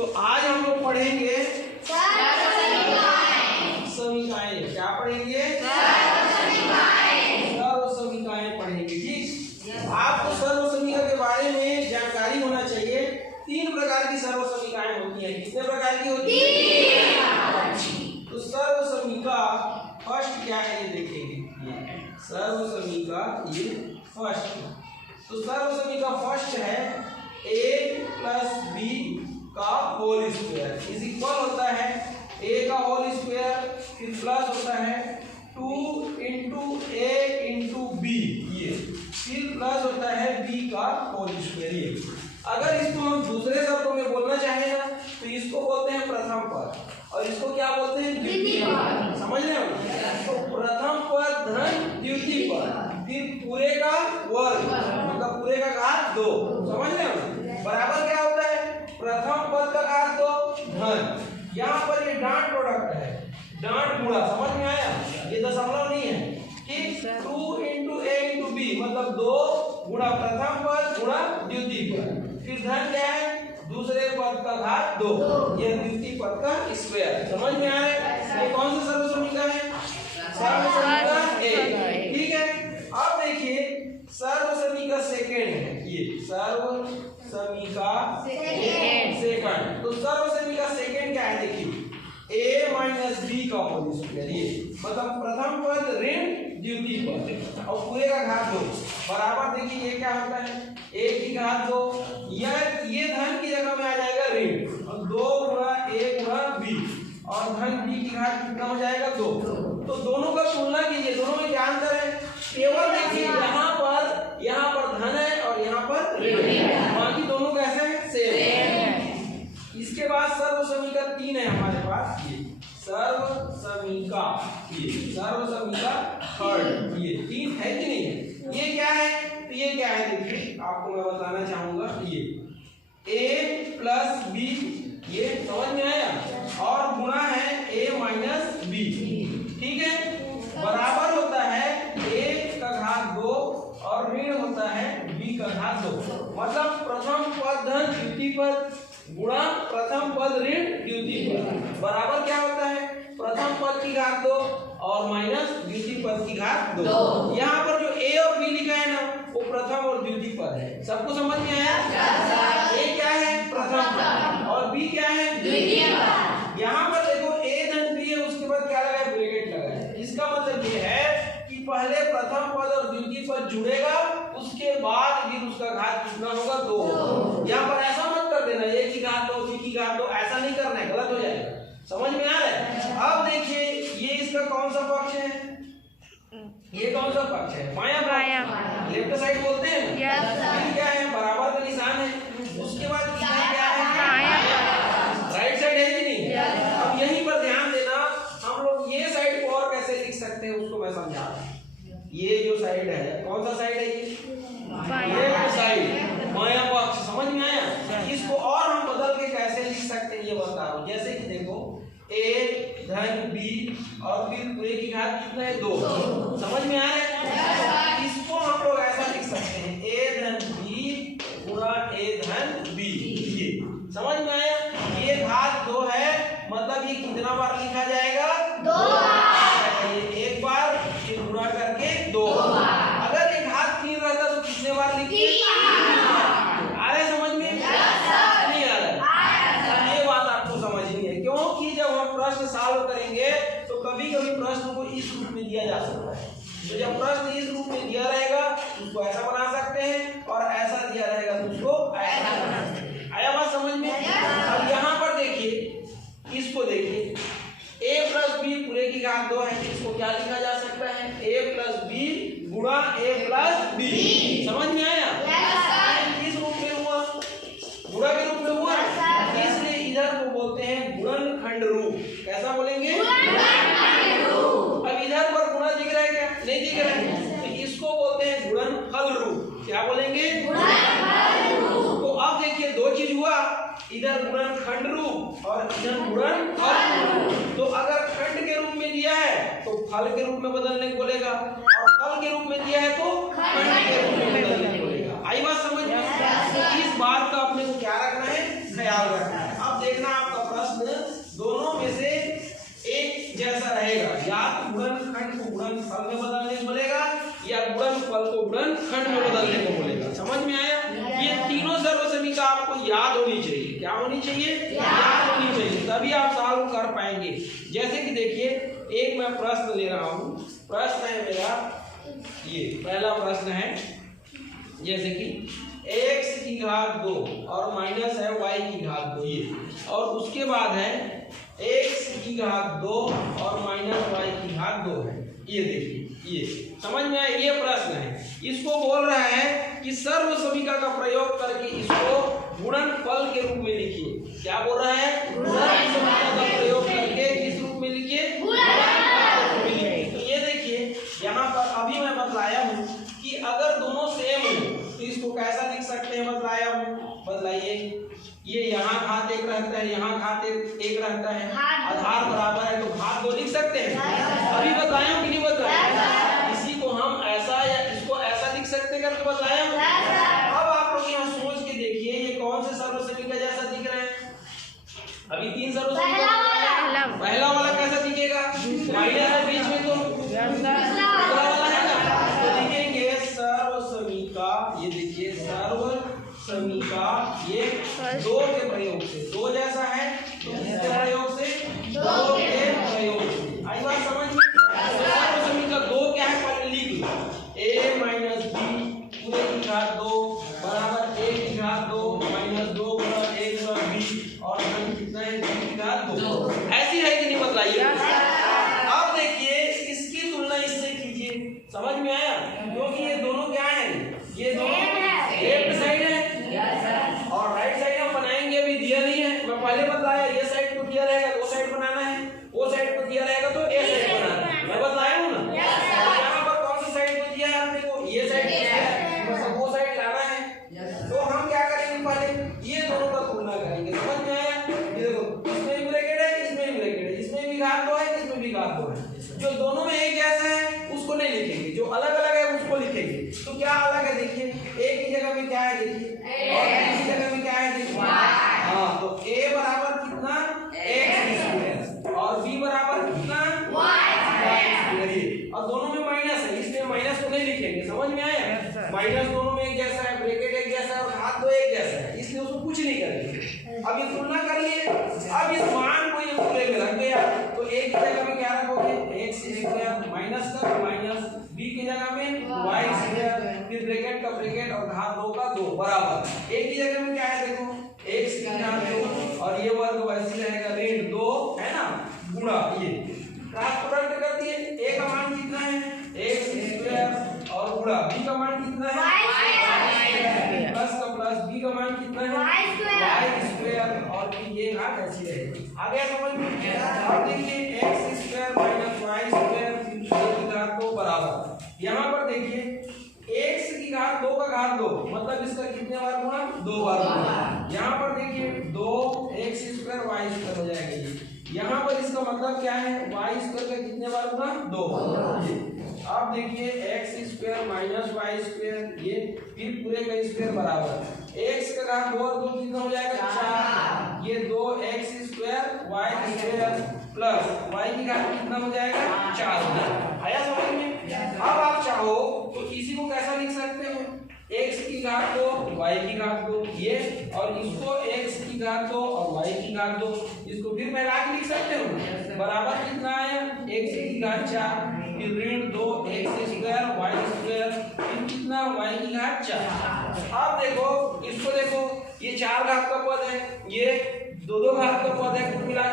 तो आज हम लोग पढ़ेंगे समीकाएं। क्या पढ़ेंगे? सर्वसमीकाएं पढ़ेंगे। ठीक, आपको सर्वसमीका के बारे में जानकारी होना चाहिए। 3 प्रकार की सर्वसमीकाएं होती हैं। कितने प्रकार की होती है? तो सर्वसमीका फर्स्ट क्या है ये देखेंगे। सर्वसमीका ये फर्स्ट, तो सर्वसमीका फर्स्ट है a प्लस बी का होल स्क्वायर इज इक्वल होता है a का होल स्क्वायर, फिर प्लस होता है 2 इंटू a इंटू बी, ये फिर प्लस होता है b का होल स्क्वायर। ये अगर इसको हम दूसरे शब्दों में बोलना चाहें ना तो इसको बोलते हैं प्रथम पद और इसको क्या बोलते हैं? द्वितीय पद। समझ रहे हो? तो प्रथम पद धन द्वितीय पद, फिर पूरे का वर्ग मतलब पूरे का घात 2। समझ रहे हो? बराबर क्या होता है? प्रथम पद का घात 2 धन, यहाँ पर ये डॉट प्रोडक्ट है, डॉट गुणा। समझ में आया? ये दशमलव नहीं है। ठीक, 2 इंटू a इंटू बी मतलब 2 गुणा प्रथम पद गुणा द्वितीय पद, फिर धन क्या है? दूसरे पद का घात 2, ये द्वितीय पद का स्क्वायर। समझ में आ रहा है? ये कौन सा सर्वसमीका है? सर्वसमीका ए। ठीक है, अब देखिए सर्वसमीका सेकंड है ये, सर्वसमीका सेकंड। तो सर्वसमीका सेकंड क्या है? देखिए a माइनस बी का होल स्क्वायर, ये मतलब प्रथम पद ऋण द्वितीय पद और पूरे का घात 2 बराबर। देखिए ये क्या होता है? a की घात 2, ये धन की जगह में आ जाएगा ऋण और 2 गुणा a गुणा b और धन b की घात कितना हो जाएगा? 2। तो दोनों का तुलना कीजिए, दोनों में क्या अंतर है? केवल देखिए यहाँ पर धन है और यहाँ पर ऋण है, बाकी दोनों कैसे हैं? सेम। इसके बाद सर्वसमीका 3 है हमारे पास, ये सर्वसमीका थर्ड, ये 3 है कि नहीं है? ये क्या है? तो ये क्या है देखिए आपको मैं बताना चाहूंगा। ये a प्लस बी, ये समझ में आया, और गुणा है a माइनस बी। ठीक है, बराबर होता है a का घात 2 और ऋण होता है b का घात 2। मतलब प्रथम पद धन द्वितीय पद गुणा प्रथम पद ऋण द्वितीय पद बराबर क्या होता है? प्रथम पद की घात 2 और माइनस द्वितीय पद की घात 2। यहाँ पर जो a और b लिखा है ना वो प्रथम और द्वितीय पद है। सबको समझ में आया? a क्या है? प्रथम पद और b क्या है? द्वितीय पद। यहाँ पर देखो a धन b है, उसके बाद क्या लगा है? ब्रैकेट लगा है। इसका मतलब ये है कि पहले प्रथम पद और द्वितीय पद जुड़ेगा, उसके बाद फिर उसका घात कितना होगा? 2। यहाँ पर ऐसा मत कर देना a की घात 2 b की घात 2, ऐसा नहीं करना है, गलत हो जाएगा। समझ में आ रहा है? अब देखिए ये इसका कौन सा पक्ष है? ये कौन सा पक्ष है? बायां पक्ष, लेफ्ट साइड बोलते हैं ना। फिर क्या है? बराबर का निशान है। उसके बाद क्या है? राइट साइड है कि नहीं? अब यहीं पर ध्यान देना, हम लोग ये साइड को और कैसे लिख सकते हैं उसको मैं समझा रहा हूं। ये जो साइड है, कौन सा साइड है? ये लेफ्ट साइड, बायां पक्ष। समझ में आया? इसको और हम बदल के कैसे लिख सकते हैं ये बता रहा हूं। जैसे कि देखो a धन b और फिर पूरे की घात कितना है? 2। समझ में आ रहा है? इसको हम लोग ऐसा लिख सकते हैं a धन b गुणा a धन b। ये समझ में आया? ये घात 2 है, मतलब ये कितना बार लिखा जाएगा? 2 बार। ये एक बार फिर गुणा करके 2 बार। अगर ये घात 3 रहता तो कितने बार लिखते? 3 बार। आ रहा है समझ में? नहीं आ रहा? ये बात आपको समझनी है, क्योंकि जब हम प्रश्न सॉल्व करेंगे तो कभी कभी प्रश्न को इस रूप में दिया जा सकता है। तो जब प्रश्न इस रूप में दिया रहेगा उसको ऐसा बना सकते हैं, और ऐसा दिया रहेगा तो उसको ऐसा बना सकते हैं। आया बात समझ में? अब यहाँ पर देखिए, इसको देखिए a प्लस बी पूरे की घात 2 है, इसको क्या लिखा जा सकता है? a प्लस बी गुणा a प्लस बी। समझ में आया? किस रूप में हुआ? गुणा के रूप में हुआ, इसलिए इधर को बोलते हैं गुणनखंड रूप। कैसा बोलेंगे? अब इधर पर गुणा दिख रहा है क्या? नहीं दिख रहा है, तो इसको बोलते हैं गुणनफल रूप। क्या बोलेंगे? तो अब देखिए 2 चीज हुआ, इधर गुणनखंड रूप और इधर गुणनफल रूप। तो अगर खंड के रूप में दिया है तो फल के रूप में बदलने को बोलेगा, और फल के रूप में दिया है तो खंड के रूप में बदलने को बोलेगा। आई बात समझ में? इस बात का अपने को क्या रखना है? ख्याल रखना है। अब देख गुणनफल में बदलने को बोलेगा या गुणनफल को गुणनखंड में बदलने को बोलेगा। समझ में आया? ये तीनों सर्वसमीका आपको याद होनी चाहिए। क्या होनी चाहिए? याद होनी चाहिए, तभी आप सॉल्व कर पाएंगे। जैसे कि देखिए, एक मैं प्रश्न ले रहा हूँ। प्रश्न है मेरा, ये पहला प्रश्न है, जैसे कि x की घात 2 और माइनस है y की घात 2, ये, और उसके बाद है x की घात 2 और माइनस y की घात 2 है। ये देखिए, ये समझ में आया? ये प्रश्न है। इसको बोल रहा है कि सर्वसमीका का प्रयोग करके इसको गुणनफल के रूप में लिखिए। क्या बोल रहा है? सर्वसमीका का प्रयोग करके किस रूप में लिखिए? गुणनफल के रूप में लिखिए। तो ये देखिए, यहाँ पर अभी मैं बतलाया हूँ कि अगर दोनों सेम हो तो इसको कैसा लिख सकते हैं? बतलाया हूँ, बतलाइए। ये यहाँ घात 1 रहता है, यहाँ घात 1 रहता है, आधार बराबर है, तो घात 2 लिख सकते हैं। अभी बताया हूँ कि नहीं बताया? इसी को हम ऐसा या इसको ऐसा लिख सकते हैं करके बताया हूँ। अब आप लोग यहाँ सोच के देखिए, ये कौन से सर्वसमीका जैसा दिख रहा है? अभी 3 सर्वसमीका। पहला वाला कैसा दिखेगा? माइनस है बीच में, तो दूसरा वाला है ना, तो लिखेंगे सर्वसमीका। ये देखिए, सर्वसमीका ये 2 के प्रयोग से, 2 जैसा है तो किसके प्रयोग से? 2 के प्रयोग से। आई बात समझ में? सर्वसमीका 2 क्या है? पहले लिख लो, a माइनस b पूरे की घात 2 बराबर a की घात 2 माइनस 2 गुणा a गुणा b, और हम कितना है? b की घात 2। ऐसी है कि नहीं? बताइए। अब देखिए, इसकी तुलना इससे कीजिए। समझ में आया? क्योंकि ये दोनों क्या है? ये दोनों लेफ्ट साइड है और राइट साइड हम बनाएंगे, अभी दिया नहीं है। मैं पहले बताया, ये साइड को दिया रहेगा तो वो साइड बनाना है, वो साइड को दिया रहेगा तो ये साइड बनाना है। मैं बताया हूँ ना? यहाँ पर कौन सी साइड को दिया है आपने को? ये साइड दिया है, तो वो साइड लाना है। तो हम क्या करेंगे? पहले ये दोनों का तुलना करेंगे। समझ में आया? ये देखो, इसमें भी ब्रैकेट है, इसमें भी ब्रैकेट है, इसमें भी घात 2 है, इसमें भी घात 2 है। जो दोनों में एक जैसा है उसको नहीं लिखेंगे, जो अलग अलग है उसको लिखेंगे। तो क्या अलग है? देखिए, a की जगह में क्या है? देखिए, और b की जगह में क्या है? देखिए, हाँ, तो a बराबर कितना? x² और b बराबर कितना? y²। और दोनों में माइनस है, इसलिए माइनस को नहीं लिखेंगे। समझ में आया? माइनस दोनों में एक जैसा है, ब्रैकेट एक जैसा है और घात 2 एक जैसा है, इसलिए उसको कुछ नहीं करेंगे। अब ये तुलना कर लिए, अब इस मान को ये पूरे में रख दिया, तो a की जगह में क्या रखोगे? x² माइनस का माइनस, b की जगह में y², फिर ब्रैकेट का ब्रैकेट और घात 2 का 2 बराबर। a की जगह में क्या है? देखो, x की घात 2 और ये वर्ग वैसे रहेगा ऋण 2, है ना, गुणा ये क्रॉस प्रोडक्ट कर दिए। a का मान कितना है? x² और गुणा b का मान कितना है? y²। प्लस का प्लस, b का मान कितना है? y² और फिर ये घात ऐसी रहेगी। आ गया समझ में? अब देखिए, x² माइनस y² फिर की घात 2 बराबर। यहाँ पर देखिए, x की घात 2 का घात 2 मतलब इसका कितने बार गुणा? 2 बार गुणा। यहाँ पर देखिए, 2x² y² हो जाएगा ये। यहाँ पर इसका मतलब क्या है? y² का कितने बार गुणा? 2 बार। अब देखिए, x² माइनस y², ये फिर पूरे का स्क्वायर बराबर x का घात 2 और 2 कितना हो जाएगा? 4। ये 2x² y² प्लस y की घात कितना हो जाएगा? 4 हो जाएगा। आया समझ में? अब आप चाहो तो इसी को कैसा लिख सकते हो? x की घात 2 y की घात 2, ये, और इसको x की घात 2 और y की घात 2, इसको फिर मिला के लिख सकते हो। बराबर कितना आया? x की घात 4 फिर ऋण 2x² y², फिर कितना? y की घात 4। अब देखो, इसको देखो, ये 4 घात का पद है, ये 2 घात का पद है, कुल मिला